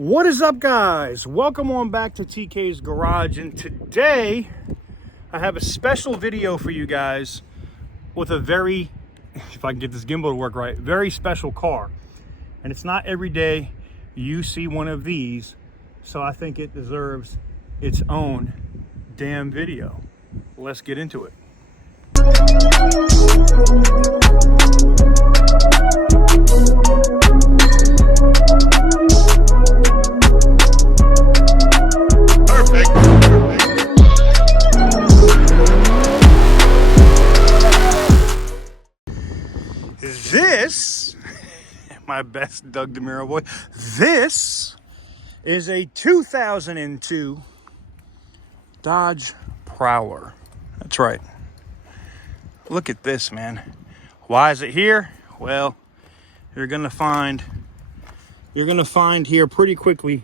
What is up, guys? Welcome on back to TK's Garage, and today I have a special video for you guys with a very, if I can get this gimbal to work right, very special car. And it's not every day you see one of these, so I think it deserves its own damn video. Let's get into it. This, my best Doug DeMiro boy, this is a 2002 Dodge Prowler. That's right. Look at this, man. Why is it here? Well, you're gonna find here pretty quickly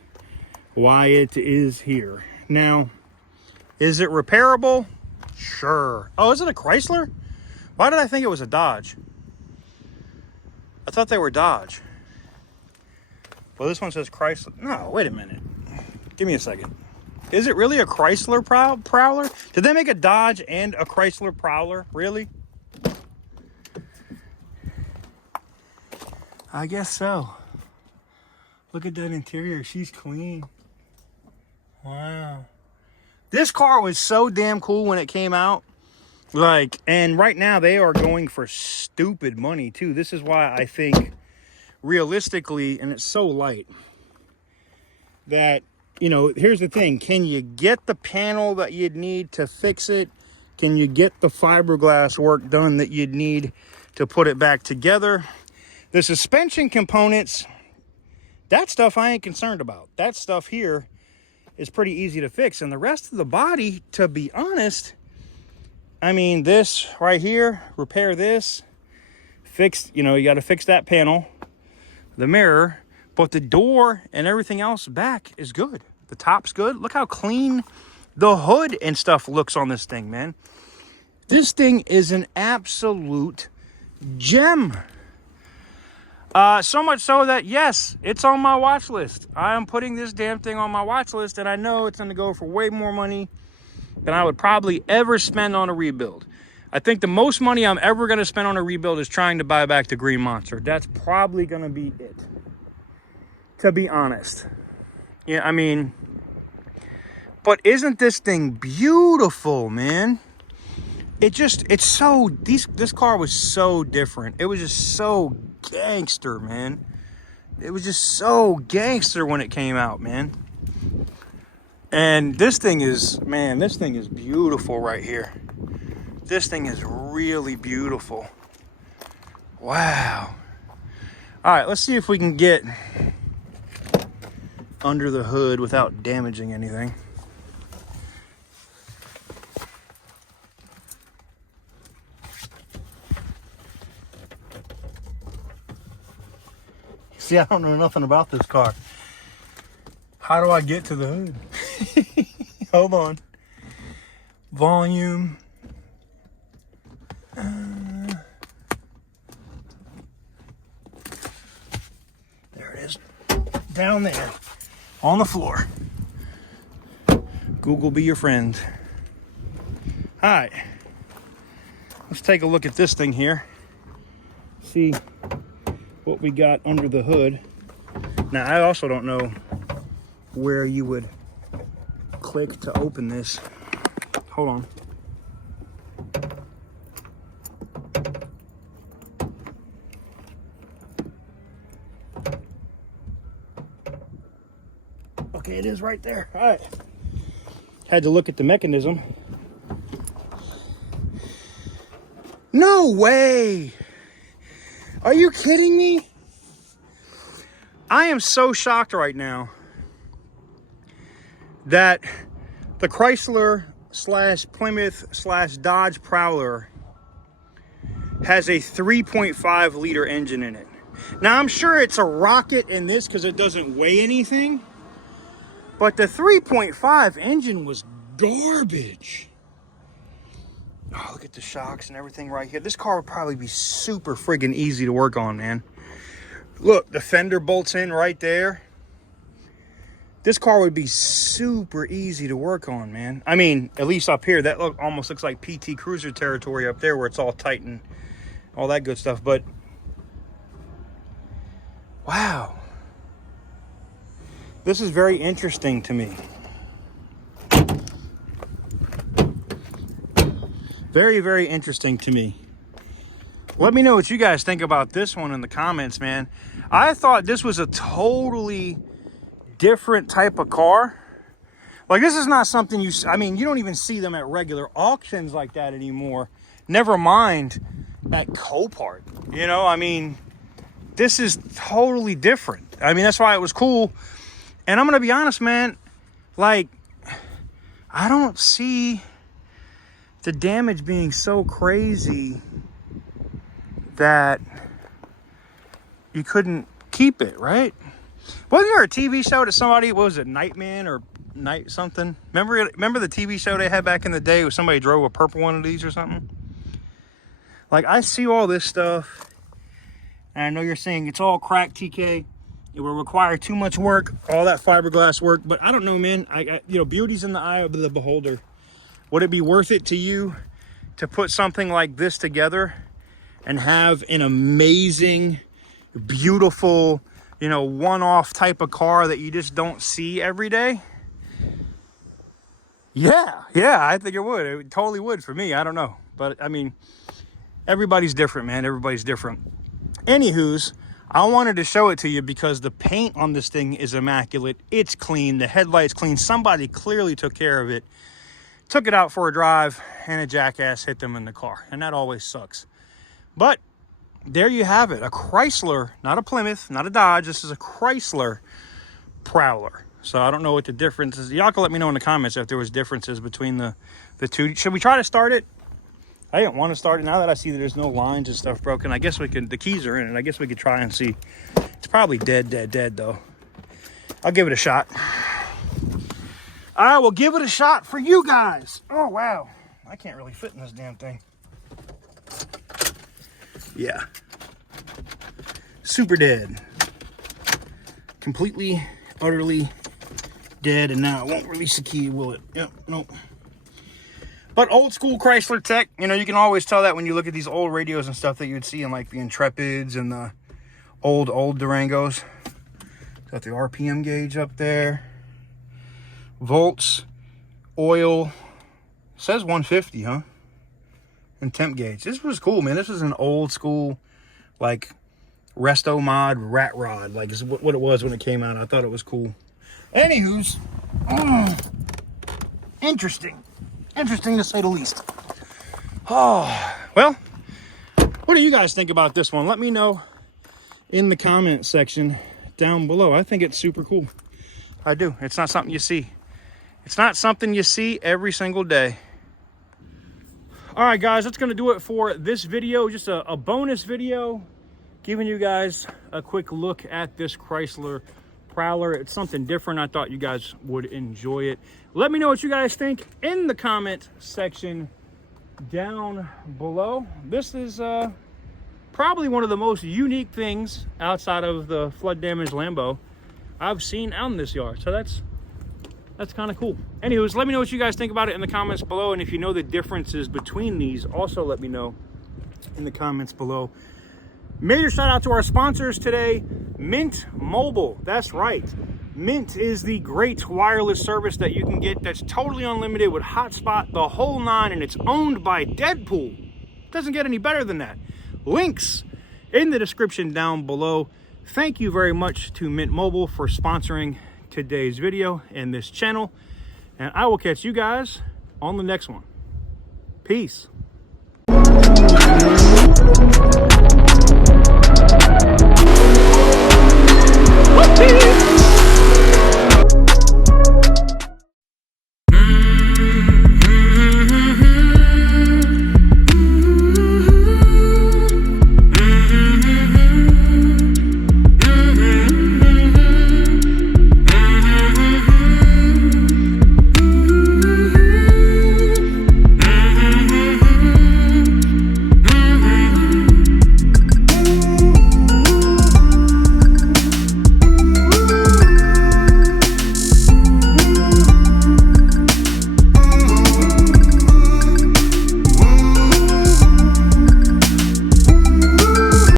why it is here. Now, is it repairable? Sure. Oh, is it a Chrysler? Why did I think it was a Dodge? I thought they were Dodge. Well, this one says Chrysler. No, wait a minute. Give me a second. Is it really a Chrysler Prowler? Did they make a Dodge and a Chrysler Prowler? Really? I guess so. Look at that interior. She's clean. Wow. This car was so damn cool when it came out. Like, and right now they are going for stupid money too. This is why I think realistically, and it's so light, that, you know, here's the thing. Can you get the panel that you'd need to fix it? Can you get the fiberglass work done that you'd need to put it back together? The suspension components, that stuff I ain't concerned about. That stuff here is pretty easy to fix. And the rest of the body, to be honest, I mean, this right here, repair this, fix, you know, you got to fix that panel, the mirror, but the door and everything else back is good. The top's good. Look how clean the hood and stuff looks on this thing, man. This thing is an absolute gem. So much so that, yes, it's on my watch list. I am putting this damn thing on my watch list, and I know it's going to go for way more money than I would probably ever spend on a rebuild. I think the most money I'm ever going to spend on a rebuild is trying to buy back the Green Monster. That's probably going to be it, to be honest. Yeah, I mean, but isn't this thing beautiful, man? This car was so different. It was just so gangster, man. It was just so gangster when it came out, man. And this thing is, man, this thing is beautiful right here. This thing is really beautiful. Wow. All right, let's see if we can get under the hood without damaging anything. See, I don't know nothing about this car. How do I get to the hood? Hold on. Volume. There it is. Down there. On the floor. Google be your friend. All right. Let's take a look at this thing here. See what we got under the hood. Now, I also don't know where you would click to open this. Hold on. Okay, it is right there. All right. Had to look at the mechanism. No way! Are you kidding me? I am so shocked right now that the Chrysler / Plymouth / Dodge Prowler has a 3.5 liter engine in it. Now, I'm sure it's a rocket in this because it doesn't weigh anything, but the 3.5 engine was garbage. Oh, look at the shocks and everything right here. This car would probably be super friggin' easy to work on, man. Look, the fender bolts in right there. this car would be super easy to work on, man. I mean, at least up here, that almost looks like PT Cruiser territory up there where it's all tight and all that good stuff. But wow, this is very interesting to me. Very, very interesting to me. Let me know what you guys think about this one in the comments, man. I thought this was a totally different type of car. Like, this is not something you, I mean, you don't even see them at regular auctions like that anymore. Never mind at Copart. You know, I mean, this is totally different. I mean, that's why it was cool. And I'm gonna be honest, man, like, I don't see the damage being so crazy that you couldn't keep it, right? Wasn't there a TV show that somebody, what was it, Nightman or Night something? Remember the TV show they had back in the day where somebody drove a purple one of these or something? Like, I see all this stuff, and I know you're saying it's all crack, TK. It will require too much work, all that fiberglass work, but I don't know, man. You know, beauty's in the eye of the beholder. Would it be worth it to you to put something like this together and have an amazing, beautiful, you know, one-off type of car that you just don't see every day? Yeah, I think it would. It totally would for me. I don't know. But, I mean, everybody's different, man. Everybody's different. Anywho's, I wanted to show it to you because the paint on this thing is immaculate. It's clean. The headlight's clean. Somebody clearly took care of it. Took it out for a drive, and a jackass hit them in the car. And that always sucks. But there you have it. A Chrysler, not a Plymouth, not a Dodge. This is a Chrysler Prowler. So I don't know what the difference is. Y'all can let me know in the comments if there was differences between the two. Should we try to start it? I didn't want to start it. Now that I see that there's no lines and stuff broken, I guess we could, the keys are in it. I guess we could try and see. It's probably dead though. I'll give it a shot. I will give it a shot for you guys. Oh, wow. I can't really fit in this damn thing. Yeah. Super dead. Completely, utterly dead. And now it won't release the key, will it? Yep, nope. But old school Chrysler tech, you know, you can always tell that when you look at these old radios and stuff that you would see in like the Intrepids and the old Durangos. Got the RPM gauge up there. Volts, oil, says 150, huh? And temp gauge. This was cool, man. This is an old school, like, resto mod rat rod. Like, is what it was when it came out. I thought it was cool. Anywho's, interesting. Interesting to say the least. Oh, well, what do you guys think about this one? Let me know in the comment section down below. I think it's super cool. I do. It's not something you see. It's not something you see every single day. All right, guys, that's going to do it for this video. Just a bonus video giving you guys a quick look at this Chrysler Prowler. It's something different. I thought you guys would enjoy it. Let me know what you guys think in the comment section down below. This is probably one of the most unique things outside of the flood damaged Lambo I've seen out in this yard. So that's kind of cool. Anyways, let me know what you guys think about it in the comments below. And if you know the differences between these, also let me know in the comments below. Major shout out to our sponsors today, Mint Mobile. That's right. Mint is the great wireless service that you can get that's totally unlimited with hotspot, the whole nine, and it's owned by Deadpool. Doesn't get any better than that. Links in the description down below. Thank you very much to Mint Mobile for sponsoring today's video and this channel. And I will catch you guys on the next one. Peace.